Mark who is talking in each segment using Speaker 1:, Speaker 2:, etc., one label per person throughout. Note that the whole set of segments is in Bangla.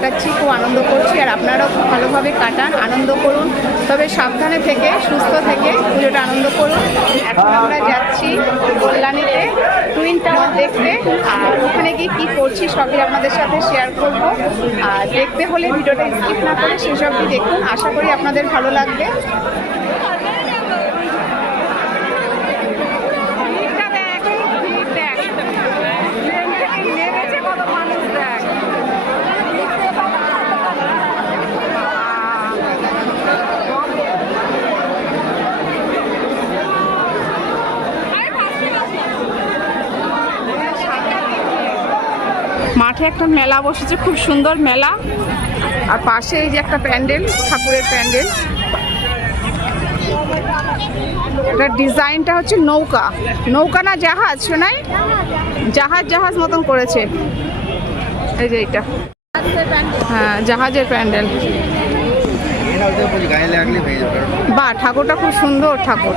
Speaker 1: কাটাচ্ছি, খুব আনন্দ করছি, আর আপনারাও খুব ভালোভাবে কাটান, আনন্দ করুন। তবে সাবধানে থেকে, সুস্থ থেকে পুজোটা আনন্দ করুন। এখন আমরা যাচ্ছি কল্যাণীতে টুইন টাওয়ার দেখতে, আর ওখানে গিয়ে কী করছি সবই আপনাদের সাথে শেয়ার করব। আর দেখতে হলে ভিডিওটা স্কিপ না করে সেসবই দেখুন। আশা করি আপনাদের ভালো লাগবে ভিড়টা দেখ, ভিড় দেখ। ট্রেন থেকে নেমেছে কত মানুষ দেখ। মাঠে একটা মেলা বসেছে, খুব সুন্দর মেলা। আর পাশে এই যে একটা প্যান্ডেল, ঠাকুরের প্যান্ডেল। এটা ডিজাইনটা হচ্ছে নৌকা। নৌকা না জাহাজ, শোনাই? জাহাজ জাহাজ মতন করেছে। এই যে এটা হ্যাঁ জাহাজের প্যান্ডেল। বা, ঠাকুরটা খুব সুন্দর ঠাকুর।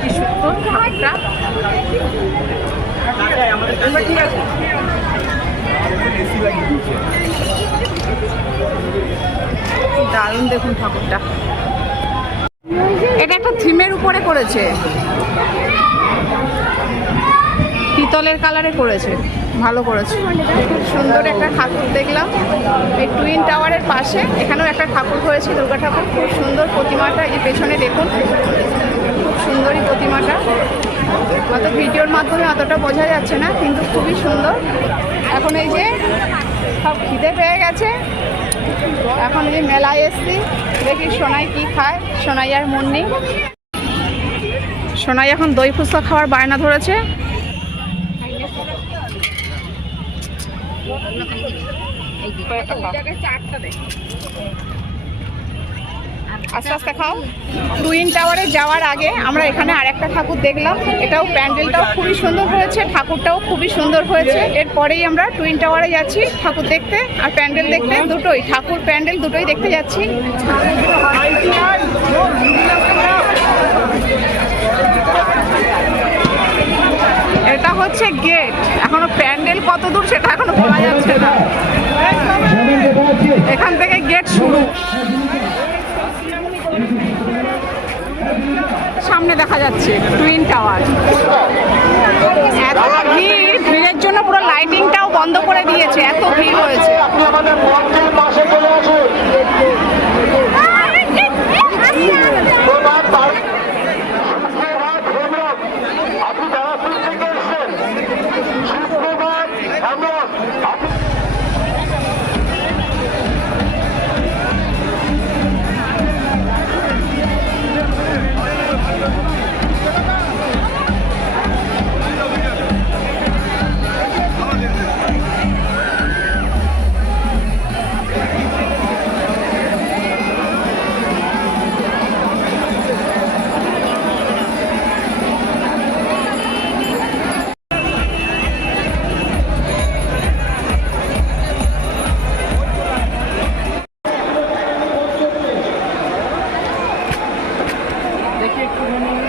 Speaker 1: কি সুন্দর ঠাকুরটা দারুণ দেখুন ঠাকুরটা। এটা একটা থিমের উপরে করেছে। পিতলের কালারে করেছে। ভালো করেছে। সুন্দর একটা ঠাকুর দেখলাম। এই টুইন টাওয়ারের পাশে এখানেও একটা ঠাকুর হয়েছে, দুর্গা ঠাকুর। খুব সুন্দর প্রতিমাটা, এই পেছনে দেখুন, খুব সুন্দরই প্রতিমাটা। হয়তো ভিডিওর মাধ্যমে অতটা বোঝা যাচ্ছে না, কিন্তু খুবই সুন্দর। এখন এই যে সব খিদে পেয়ে গেছে। এখন এই মেলায় এসছি, দেখি সোনাই কি খায়। সোনাই আর নেই সোনাই এখন দই ফুচকা খাওয়ার বায়না ধরেছে। আস্তে আস্তে খাও। টুইন টাওয়ারে যাওয়ার আগে আমরা এখানে আরেকটা ঠাকুর দেখলাম। এটাও প্যান্ডেলটাও খুবই সুন্দর হয়েছে, ঠাকুরটাও খুবই সুন্দর হয়েছে। এরপরেই আমরা টুইন টাওয়ারে যাচ্ছি ঠাকুর দেখতে আর প্যান্ডেল দেখতে দুটোই, ঠাকুর, প্যান্ডেল দুটোই দেখতে যাচ্ছি। এটা হচ্ছে গেট। এখনও প্যান্ডেল কত দূর সেটা এখনও পাওয়া যাচ্ছে না। এখান থেকে গেট শুরু। সামনে দেখা যাচ্ছে টুইন টাওয়ার এত ভিড়, ভিড়ের জন্য পুরো লাইটিংটাও বন্ধ করে দিয়েছে, এত ভিড় হয়েছে। que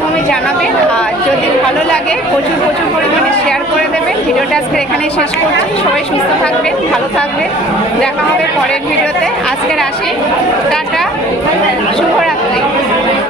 Speaker 1: মাধ্যমে জানাবেন, আর যদি ভালো লাগে, প্রচুর প্রচুর পরিমাণে শেয়ার করে দেবেন। ভিডিওটা আজকে এখানেই শেষ করছি। সবাই সুস্থ থাকবেন, ভালো থাকবেন। দেখা হবে পরের ভিডিওতে। আজকের আসি। টাটা। শুভরাত্রি।